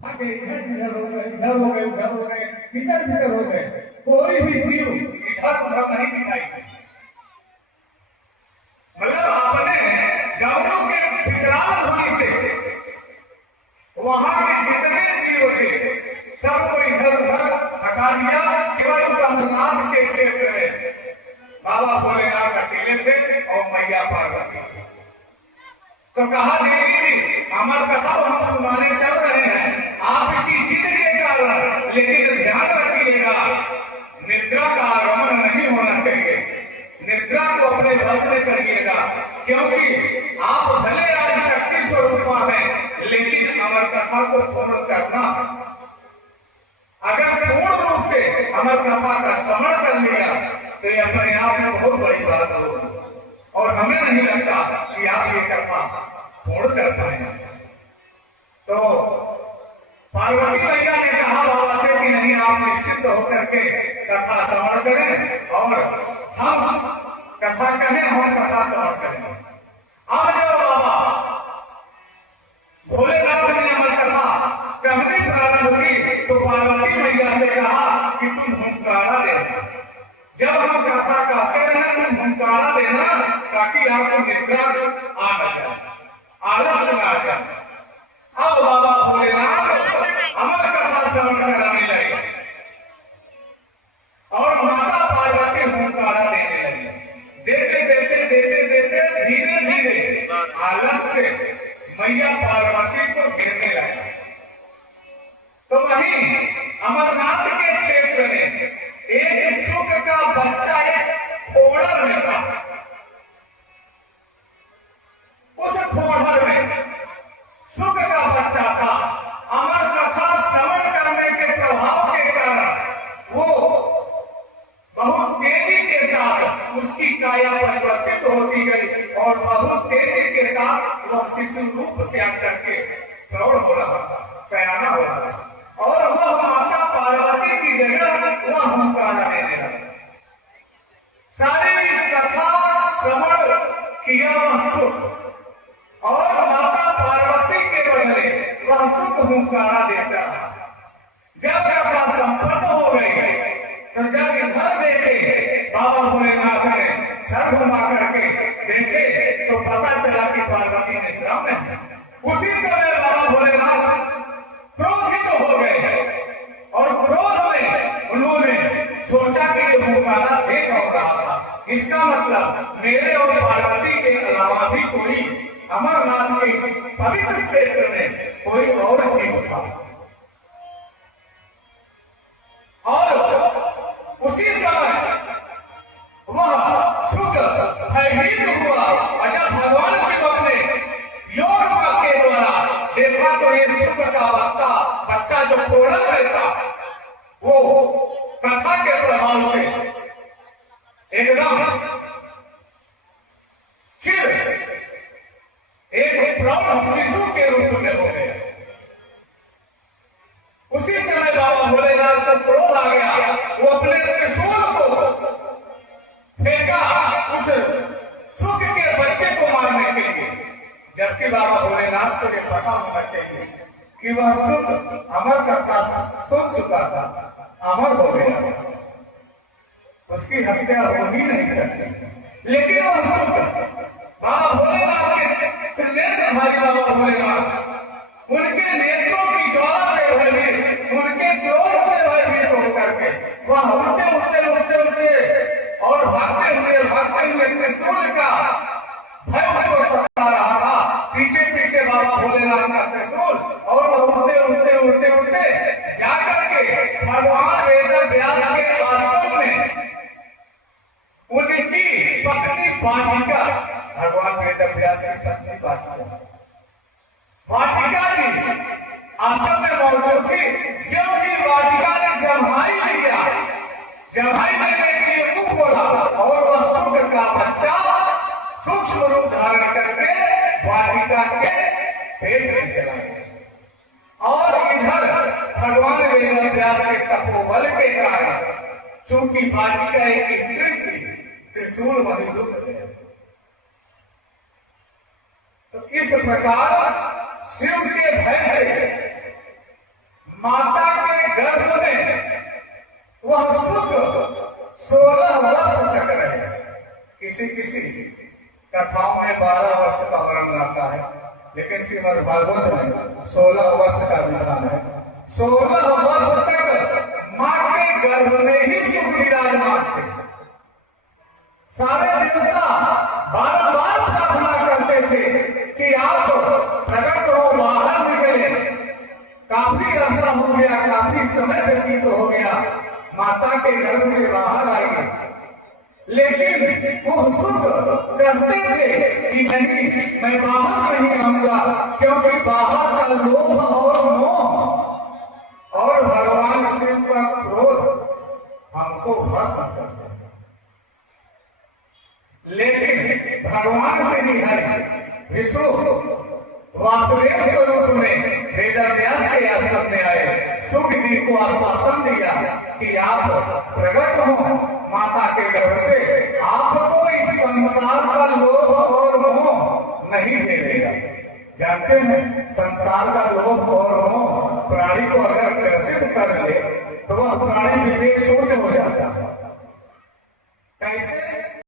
आगे इधर हो गए, इधर हो गए, उधर हो गए, इधर इधर हो गए, कोई भी जीव इधर उधर नहीं दिखाई दी। मतलब आपने डमरू के विकराल ध्वनि से वहां के जितने जीव थे सबको इधर उधर हटा दिया। केवल संतनाथ के क्षेत्र में बाबा भोलेनाथ अकेले थे और मैया पार्वती। तो कहा देवी अमर कथा तो हम सुनाने चल रहे हैं आपकी जिद के कारण, लेकिन ध्यान रखिएगा निद्रा का आगमन नहीं होना चाहिए। निद्रा को अपने वश में करिएगा, क्योंकि आप भले आज शक्ति स्वरूपा हैं, लेकिन अमर कथा को पूर्ण करना, अगर पूर्ण रूप से अमर कथा का श्रवण कर लिया तो ये अपने आप में बहुत बड़ी बात होगी। और हमें नहीं लगता कि आप ये कथा पूर्ण कर पाएंगे। तो पार्वती मैया ने कहा बाबा से कि नहीं, आप निश्चित होकर के कथा श्रवण करें और हम कथा कहें, हम कथा श्रवण करें। अब जब बाबा भोलेनाथ ने अमर कथा कहनी प्रारंभ की तो पार्वती मैया से कहा कि तुम हुंकारा देना। जब हम कथा कहते हैं तुम हुंकारा देना, ताकि आपको निद्रा आ जाए, आलस आ जाए। अब बाबा भोलेनाथ अमर कथा श्रवण कराने लगे और माता पार्वती हुंकारा देने लगी। देते देते देते देते धीरे धीरे आलस से मैया पार्वती को घेरने लगा। तो वहीं अमरनाथ के क्षेत्र में एक शुक्र का बच्चा एक खोड़र में था। उस खोड़र में शुक्र का बच्चा था। अमर कथा श्रवण करने के प्रभाव के कारण वो बहुत तेजी के साथ उसकी काया परिवर्तित होती गई और बहुत तेजी के साथ वह शिशु रूप त्याग करके प्रौढ़ हो रहा था, सयाना हो रहा था। और वह माता पार्वती की जगह वह हुंकारा देने लगा। सारी कथा श्रवण किया वह सुख और माता पार्वती के बदले वह सुख हुंकारा देता। जब कथा संपन्न हो गई तो जब इधर देखे बाबा भोलेनाथ ने सर घुमा करके देखे तो पता चला कि पार्वती निद्रा में है। उसी समय बाबा भोलेनाथ क्रोधित हो गए और क्रोध में उन्होंने सोचा कि हुंकारा एक हो रहा था, इसका मतलब मेरे और पार्वती के अलावा भी कोई अमरनाथ के इस पवित्र क्षेत्र में कोई और जीव था। और उसी समय वह शुक्र भयभीत हुआ और जब भगवान शिव अपने योग के द्वारा देखा तो ये शुक्र का बच्चा जो कोड़ल में था वो कथा के प्रभाव से एकदम चिर एक प्रौढ़ शिशु के रूप में हो गया। उसी समय बाबा भोलेनाथ को क्रोध आ गया, वो अपने त्रिशूल को फेंका उस शुक्र के बच्चे को मारने के लिए। जबकि बाबा भोलेनाथ को ये पता होना चाहिए कि वह शुक्र अमर कथा सुन चुका था, अमर हो गया, उसकी हत्या हो ही नहीं सकती। लेकिन वह शुक्र बाबा भोलेनाथ के नेत्रधारी बाबा भोलेनाथ उनके नेत्रों की ज्वाला से भयभीत, उनके क्रोध से भयभीत होकर के वह उड़ते उड़ते उड़ते उड़ते और भागते हुए त्रिशूल का भय उसको सता रहा था। पीछे पीछे बाबा भोलेनाथ का त्रिशूल और वह उड़ते उड़ते उड़ते उड़ते जाकर के भगवान वेद व्यास के आश्रम में उनकी पत्नी वाटिका, भगवान वेद व्यास की पत्नी वाटिका जी आश्रम में मौजूद थी। जब भी वाटिका ने जम्हाई लिया, जम्हाई लेने के लिए मुंह खोला और वह शुक्र का बच्चा सूक्ष्म रूप धारण करके वाटिका के पेट में चला गया। और इधर भगवान वेद व्यास के तपोबल के कारण, चूंकि वाटिका एक स्त्री थी, त्रिशूल वही दुख गया। तो इस प्रकार शिव के भय से माता के गर्भ में वह सुख 16 वर्ष तक रहे। किसी किसी कथाओं में 12 वर्ष का वर्णन आता है, लेकिन श्रीमद् भागवत में 16 वर्ष का विधान है। 16 वर्ष तक माँ के गर्भ में ही सुख विराजमान थे। सारे देवता बार बार प्रार्थना करते थे कि आप प्रकट हो, बाहर निकले। काफी अर्सा हो गया, काफी समय व्यतीत हो गया, माता के गर्भ से बाहर आइए। लेकिन वो सुख कहते थे कि नहीं, मैं बाहर नहीं आऊंगा, क्योंकि बाहर का लोभ और मोह और भगवान शिव का क्रोध हमको भस्म कर देता। लेकिन भगवान से ही है विष्णु वासुदेव स्वरूप में वेदव्यास के आश्रम में आए, सुख जी को आश्वासन दिया कि आप प्रकट हो माता के गर्भ से, आपको इस संसार का लोभ और मोह नहीं भेदेगा। जानते हैं, संसार का लोभ और मोह प्राणी को अगर ग्रसित कर ले तो वह प्राणी विवेक शून्य हो जाता है।